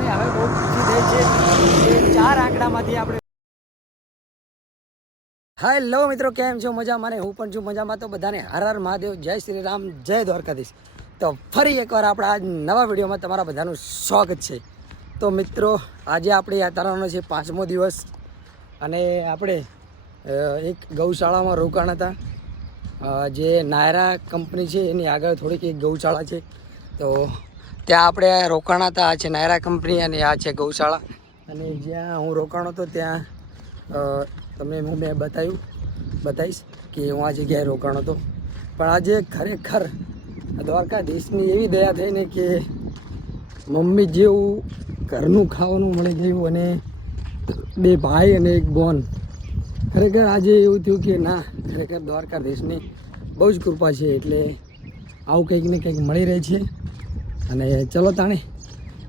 કારણે હવે બહુ ખુશી થઈ છે ચાર આંકડામાંથી આપણે હેલો મિત્રો કેમ છો મજા મને હું પણ છું મજામાં તો બધાને હર હર મહાદેવ જય શ્રી રામ જય દ્વારકાધીશ તો ફરી એકવાર આપણા આજ નવા વિડીયોમાં તમારા બધાનું સ્વાગત છે તો મિત્રો આજે આપણી યાત્રાનો છે પાંચમો દિવસ અને આપણે એક ગૌશાળામાં રોકાણ હતા જે નાયરા કંપની છે એની આગળ થોડીક એક ગૌશાળા છે તો ત્યાં આપણે રોકાણા હતા આ છે નાયરા કંપની અને આ છે ગૌશાળા અને જ્યાં હું રોકાણો હતો ત્યાં તમને હું મેં બતાવ્યું બતાવીશ કે હું આ જગ્યાએ રોકાણો હતો પણ આજે ખરેખર દ્વારકાધીશની એવી દયા થઈને કે મમ્મી જેવું ઘરનું ખાવાનું મળી ગયું અને બે ભાઈ અને એક બોન ખરેખર આજે એવું થયું કે ના ખરેખર દ્વારકાધીશની બહુ જ કૃપા છે એટલે આવું કંઈક ને કંઈક મળી રહે છે અને ચલો તાણે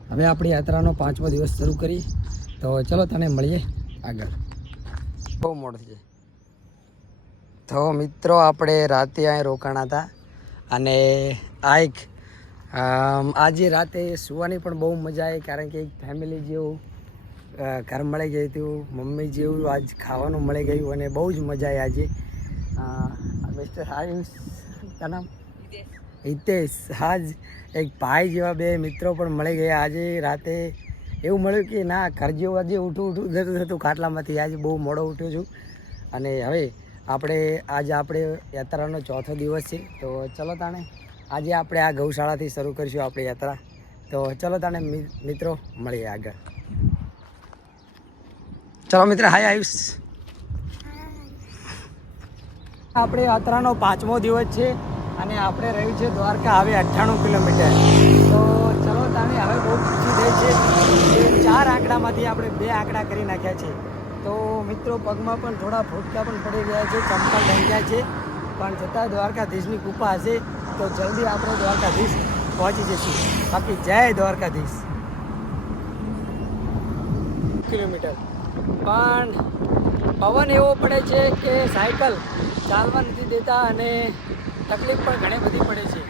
હવે આપણી યાત્રાનો પાંચમો દિવસ શરૂ કરી તો ચલો તને મળીએ આગળ બહુ મોડું છે તો મિત્રો આપણે રાતે અહીં રોકાણા હતા અને આ એક આજે રાતે સુવાની પણ બહુ મજા આવી કારણ કે એક ફેમિલી જેવું ઘર મળી ગયું હતું મમ્મી જેવું આજ ખાવાનું મળી ગયું અને બહુ જ મજા આવી આજે મિસ્ટર હાય તારા નામ હિતેશ આજ એક ભાઈ જેવા બે મિત્રો પણ મળી ગયા આજે રાતે એવું મળ્યું કે ના કરજીઓ આજે ઉઠું ઉઠું જતું થતું ખાટલામાંથી આજે બહુ મોડો ઉઠ્યો છું અને હવે આપણે આજે આપણે યાત્રાનો ચોથો દિવસ છે તો ચલો તાણે આજે આપણે આ ગૌશાળાથી શરૂ કરીશું આપણી યાત્રા તો ચલો તાણે મિત્રો મળીએ આગળ ચલો મિત્ર હાય આયુષ આપણે યાત્રાનો પાંચમો દિવસ છે અને આપણે રહ્યું છે દ્વારકા આવે અઠ્ઠાણું કિલોમીટર તો ચલો તાણી હવે બહુ ખુશી થઈ છે એ ચાર આંકડામાંથી આપણે બે આંકડા કરી નાખ્યા છે તો મિત્રો પગમાં પણ થોડા ફૂટકા પણ પડી ગયા છે ચંપલ થઈ ગયા છે પણ છતાં દ્વારકાધીશની કૃપા હશે તો જલ્દી આપણે દ્વારકાધીશ પહોંચી જઈશું બાકી જય દ્વારકાધીશ કિલોમીટર પણ પવન એવો પડે છે કે સાયકલ ચાલવા નથી દેતા અને તકલીફ પણ ઘણી બધી પડે છે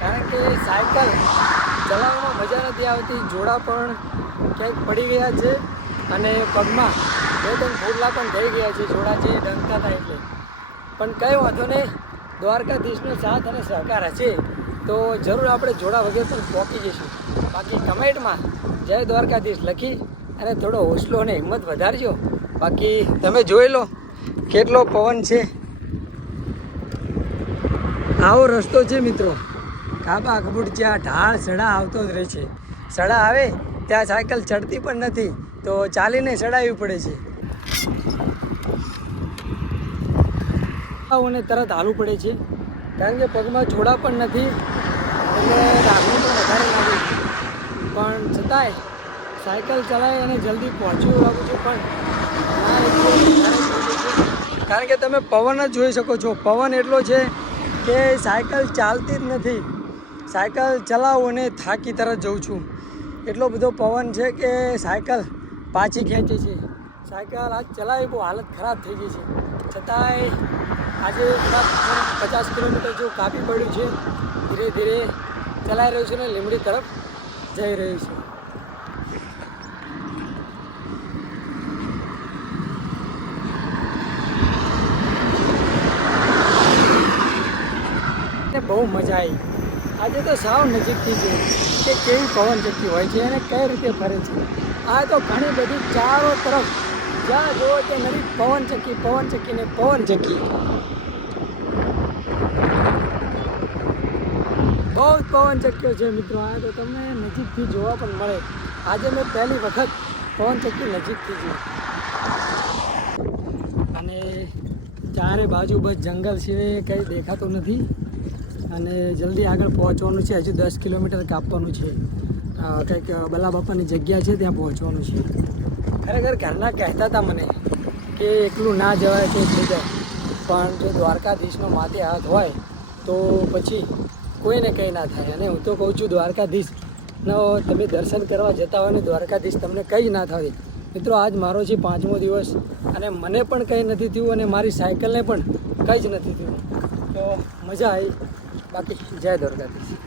કારણ કે સાયકલ ચલાવવામાં મજા નથી આવતી જોડા પણ ક્યાંક પડી ગયા છે અને પગમાં બે ત્રણ ફોડલા પણ થઈ ગયા છે જોડા જે ડંકતા હતા એટલે પણ કંઈ વાંધો નહીં દ્વારકાધીશનો સાથ અને સહકાર હશે તો જરૂર આપણે જોડા વગેરે પણ પહોંચી જઈશું બાકી કમેન્ટમાં જય દ્વારકાધીશ લખી અને થોડો હોસલો અને હિંમત વધારજો બાકી તમે જોઈ લો કેટલો પવન છે આવો રસ્તો છે મિત્રો કાબા કબૂટ જ્યાં ઢાળ સડા આવતો જ રહે છે સડા આવે ત્યાં સાયકલ ચડતી પણ નથી તો ચાલીને સડાવી પડે છે અને તરત હાલવું પડે છે કારણ કે પગમાં જોડા પણ નથી એટલે રાખવું પણ વધારે લાગે પણ છતાંય સાયકલ ચલાવી અને જલ્દી પહોંચવું લાગુ છું પણ કારણ કે તમે પવન જ જોઈ શકો છો પવન એટલો છે કે સાયકલ ચાલતી જ નથી સાયકલ ચલાવું અને થાકી તરફ જઉં છું એટલો બધો પવન છે કે સાયકલ પાછી ખેંચી છે સાયકલ આજ ચલાવી બહુ હાલત ખરાબ થઈ ગઈ છે છતાંય આજે પચાસ કિલોમીટર જેવું કાપી પડ્યું છે ધીરે ધીરે ચલાવી રહ્યું છે અને લીમડી તરફ જઈ રહ્યું છે બહુ મજા આવી આજે તો સાવ નજીકથી છે કે કેવી પવન શક્તિ હોય છે અને કઈ રીતે ફરે છે આ તો ઘણી બધી ચારો તરફ જ્યાં જોવો તે નદી પવન ચક્કી પવન ચક્કી ને પવન ચક્કી બહુ જ પવન ચક્કીઓ છે મિત્રો આ તો તમને નજીકથી જોવા પણ મળે આજે મેં પહેલી વખત પવન ચક્કી નજીકથી જોઈ અને ચારે બાજુ બસ જંગલ સિવાય કંઈ દેખાતું નથી અને જલ્દી આગળ પહોંચવાનું છે હજુ દસ કિલોમીટર કાપવાનું છે કંઈક બલા બાપાની જગ્યા છે ત્યાં પહોંચવાનું છે ખરેખર ઘરના કહેતા હતા મને કે એકલું ના જવાય તો થઈ પણ જો દ્વારકાધીશનો માથે હાથ હોય તો પછી કોઈને કંઈ ના થાય અને હું તો કહું છું દ્વારકાધીશનો તમે દર્શન કરવા જતા હોય ને દ્વારકાધીશ તમને કંઈ ના થાય મિત્રો આજ મારો છે પાંચમો દિવસ અને મને પણ કંઈ નથી થયું અને મારી સાયકલને પણ કંઈ જ નથી થયું તો મજા આવી Kardeş rica ediyorum kardeş.